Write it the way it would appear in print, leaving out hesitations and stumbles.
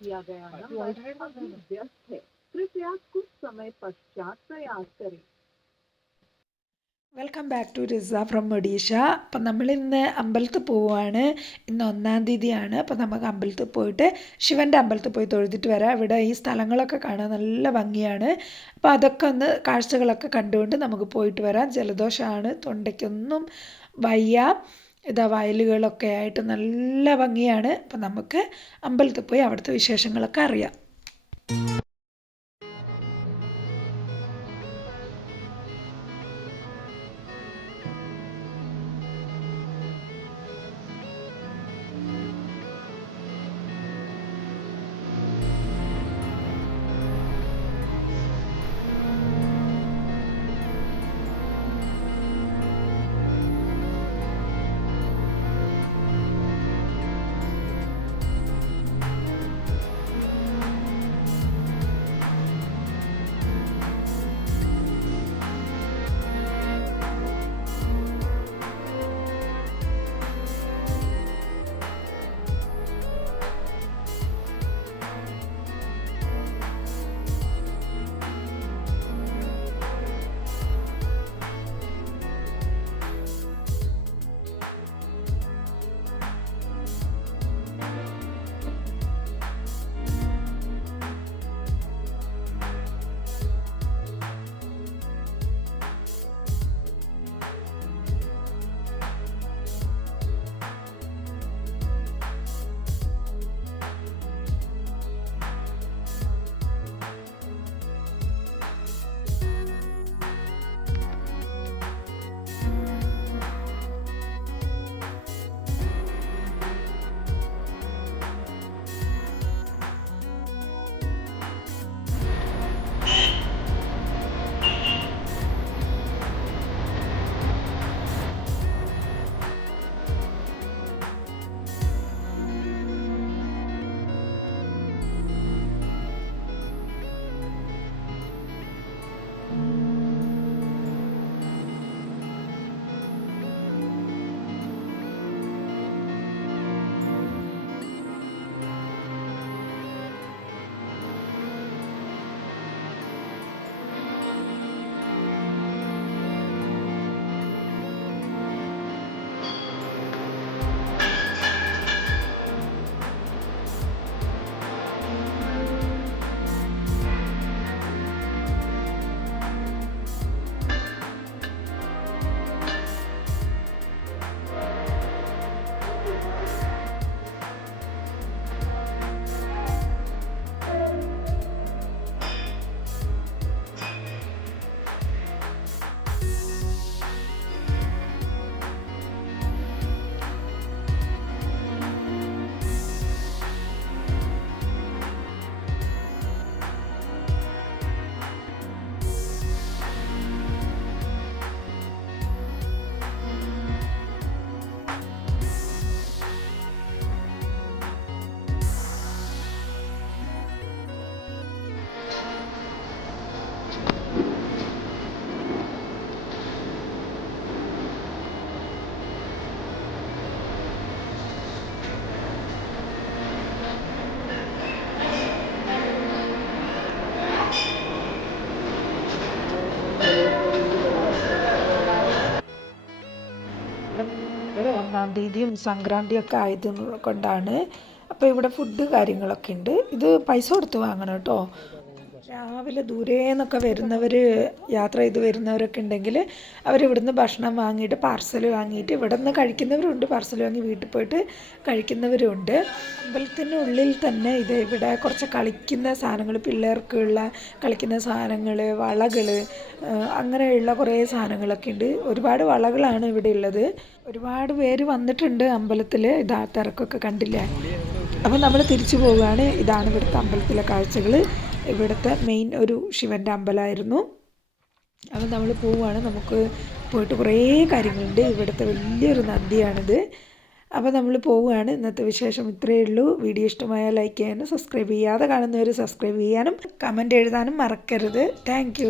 किया गया नंबर अभी व्यस्त है, कृपया कुछ समय पश्चात प्रयास करें. Welcome back to Riza from Odisha. അപ്പം നമ്മളിന്ന് അമ്പലത്തിൽ പോവുകയാണ്. ഇന്ന് 1-ാം തീയതിയാണ്. അപ്പം നമുക്ക് അമ്പലത്തിൽ പോയിട്ട് ശിവൻ്റെ അമ്പലത്തിൽ പോയി തൊഴുതിട്ട് വരാം. ഇവിടെ ഈ സ്ഥലങ്ങളൊക്കെ കാണാൻ നല്ല ഭംഗിയാണ്. അപ്പോൾ അതൊക്കെ ഒന്ന് കാഴ്ചകളൊക്കെ കണ്ടുകൊണ്ട് നമുക്ക് പോയിട്ട് വരാം. ജലദോഷമാണ്, തൊണ്ടയ്ക്കൊന്നും വയ്യ. ഇതാ വയലുകളൊക്കെ ആയിട്ട് നല്ല ഭംഗിയാണ്. അപ്പം നമുക്ക് അമ്പലത്തിൽ പോയി അവിടുത്തെ വിശേഷങ്ങളൊക്കെ അറിയാം. ഇവിടെ 1-ാം തീയതിയും സംക്രാന്തിയൊക്കെ ആയത് കൊണ്ടാണ്. അപ്പോൾ ഇവിടെ ഫുഡ് കാര്യങ്ങളൊക്കെ ഉണ്ട്. ഇത് പൈസ കൊടുത്ത് വാങ്ങണം കേട്ടോ. രാവിലെ ദൂരേന്നൊക്കെ വരുന്നവർ, യാത്ര ചെയ്ത് വരുന്നവരൊക്കെ ഉണ്ടെങ്കിൽ അവരിവിടുന്ന് ഭക്ഷണം വാങ്ങിയിട്ട് പാർസൽ വാങ്ങിയിട്ട് ഇവിടെ നിന്ന് കഴിക്കുന്നവരുണ്ട്, പാർസൽ വാങ്ങി വീട്ടിൽ പോയിട്ട് കഴിക്കുന്നവരുണ്ട്. അമ്പലത്തിനുള്ളിൽ തന്നെ ഇത് ഇവിടെ കുറച്ച് കളിക്കുന്ന സാധനങ്ങൾ, പിള്ളേർക്കുള്ള കളിക്കുന്ന സാധനങ്ങൾ, വളകൾ, അങ്ങനെയുള്ള കുറേ സാധനങ്ങളൊക്കെ ഉണ്ട്. ഒരുപാട് വളകളാണ് ഇവിടെ ഉള്ളത്. ഒരുപാട് പേര് വന്നിട്ടുണ്ട് അമ്പലത്തിൽ. ഇതാ തിരക്കൊക്കെ കണ്ടില്ലേ. അപ്പോൾ നമ്മൾ തിരിച്ചു പോവുകയാണ്. ഇതാണ് ഇവിടുത്തെ അമ്പലത്തിലെ കാഴ്ചകൾ. ഇവിടുത്തെ മെയിൻ ഒരു ശിവൻ്റെ അമ്പലമായിരുന്നു. അപ്പോൾ നമ്മൾ പോവുകയാണ്. നമുക്ക് പോയിട്ട് കുറേ കാര്യങ്ങളുണ്ട്. ഇവിടുത്തെ വലിയൊരു നദിയാണിത്. അപ്പോൾ നമ്മൾ പോവുകയാണ്. ഇന്നത്തെ വിശേഷം ഇത്രയേ ഉള്ളൂ. വീഡിയോ ഇഷ്ടമായാൽ ലൈക്ക് ചെയ്യാനും സബ്സ്ക്രൈബ് ചെയ്യാതെ കാണുന്നവർ സബ്സ്ക്രൈബ് ചെയ്യാനും കമൻറ്റ് എഴുതാനും മറക്കരുത്. താങ്ക്